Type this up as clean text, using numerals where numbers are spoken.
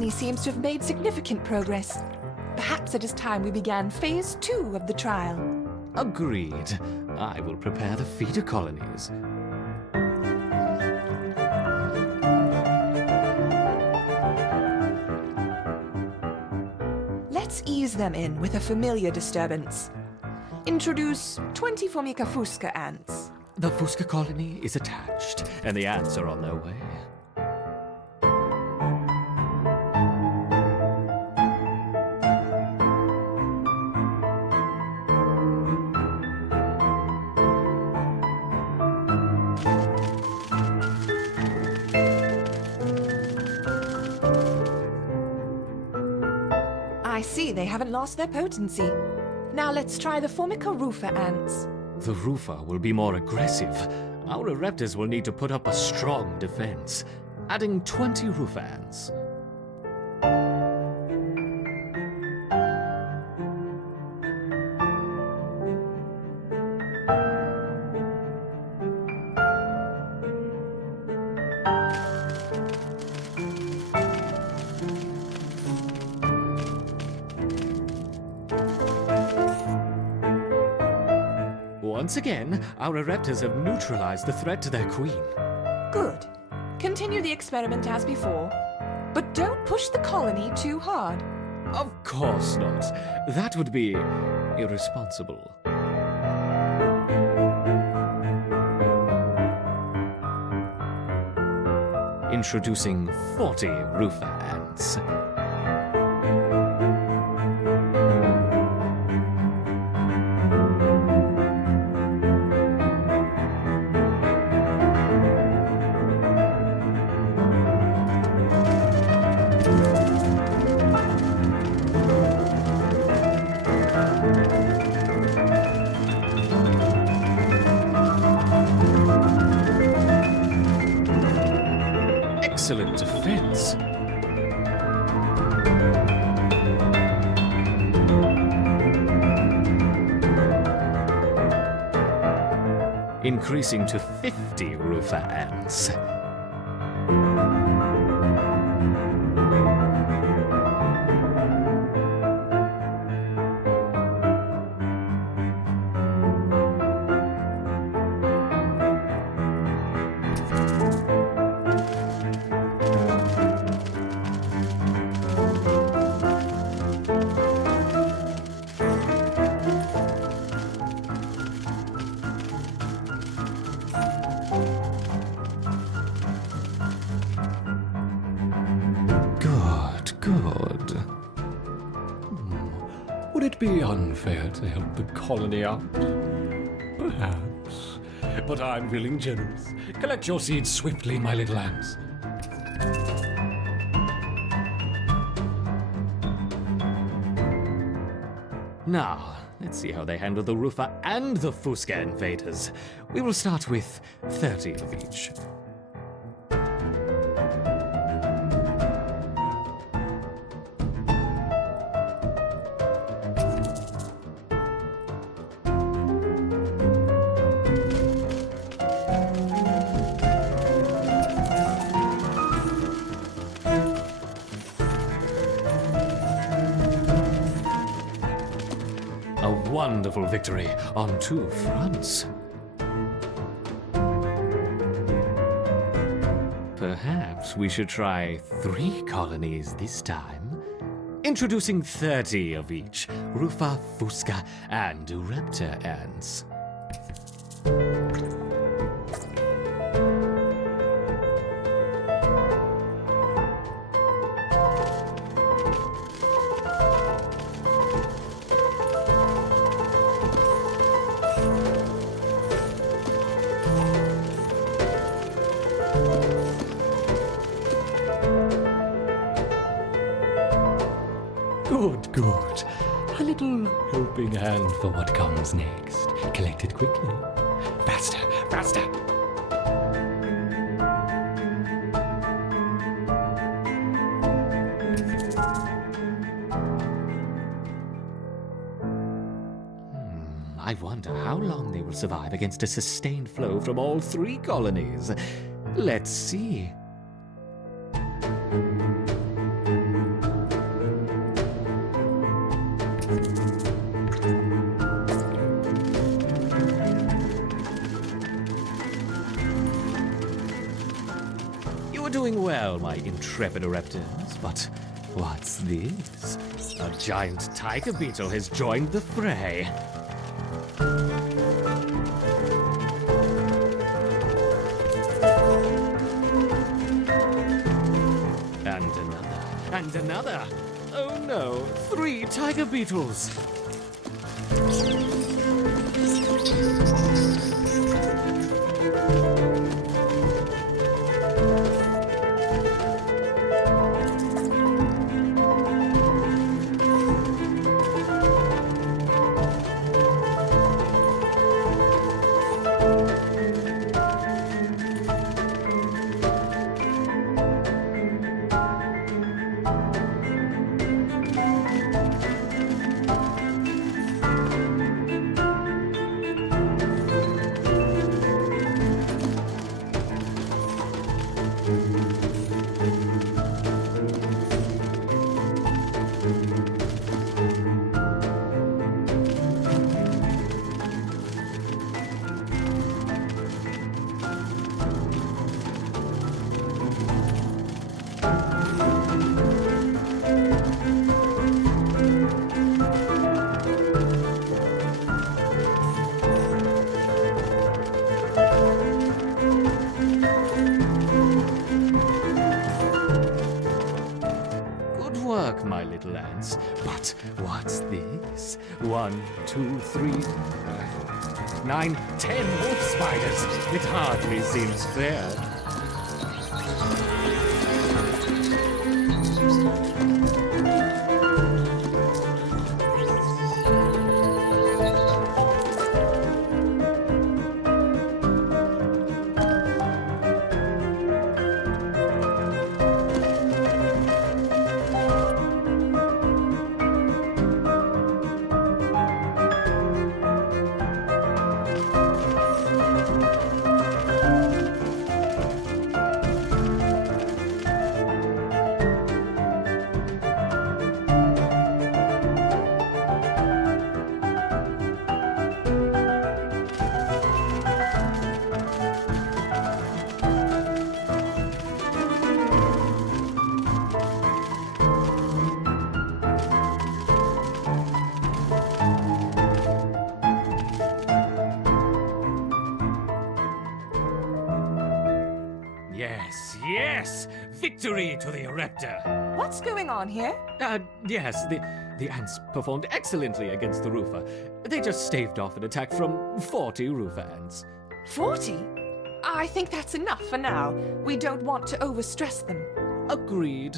colony seems to have made significant progress. Perhaps it is time we began phase 2 of the trial. Agreed. I will prepare the feeder colonies. Let's ease them in with a familiar disturbance. Introduce 20 Formica fusca ants. The Fusca colony is attached, and the ants are on their way. I see they haven't lost their potency. Now let's try the Formica rufa ants. The Rufa will be more aggressive. Our ereptors will need to put up a strong defense. Adding 20 Rufa ants. Once again, our ereptors have neutralized the threat to their queen. Good. Continue the experiment as before, but don't push the colony too hard. Of course not. That would be irresponsible. Introducing 40 Rufa ants. Excellent defense. Increasing to 50 Rufa ants. Good. Would it be unfair to help the colony out? Perhaps. But I'm feeling generous. Collect your seeds swiftly, my little ants. Now, let's see how they handle the Rufa and the Fusca invaders. We will start with 30 of each. A wonderful victory on 2 fronts. Perhaps we should try 3 colonies this time. Introducing 30 of each Rufa, Fusca, and ereptor ants. Good. A little helping hand for what comes next. Collect it quickly. Faster. I wonder how long they will survive against a sustained flow from all 3 colonies. Let's see. You are doing well, my intrepid ereptors, but what's this? A giant tiger beetle has joined the fray. And another. Oh no, 3 tiger beetles. Work, my little ants. But what's this? 1, 2, 3, 9, 10 wolf spiders. It hardly seems fair. Yes, yes! Victory to the ereptor! What's going on here? Yes, the ants performed excellently against the roofer. They just staved off an attack from 40 roofer ants. 40? I think that's enough for now. We don't want to overstress them. Agreed.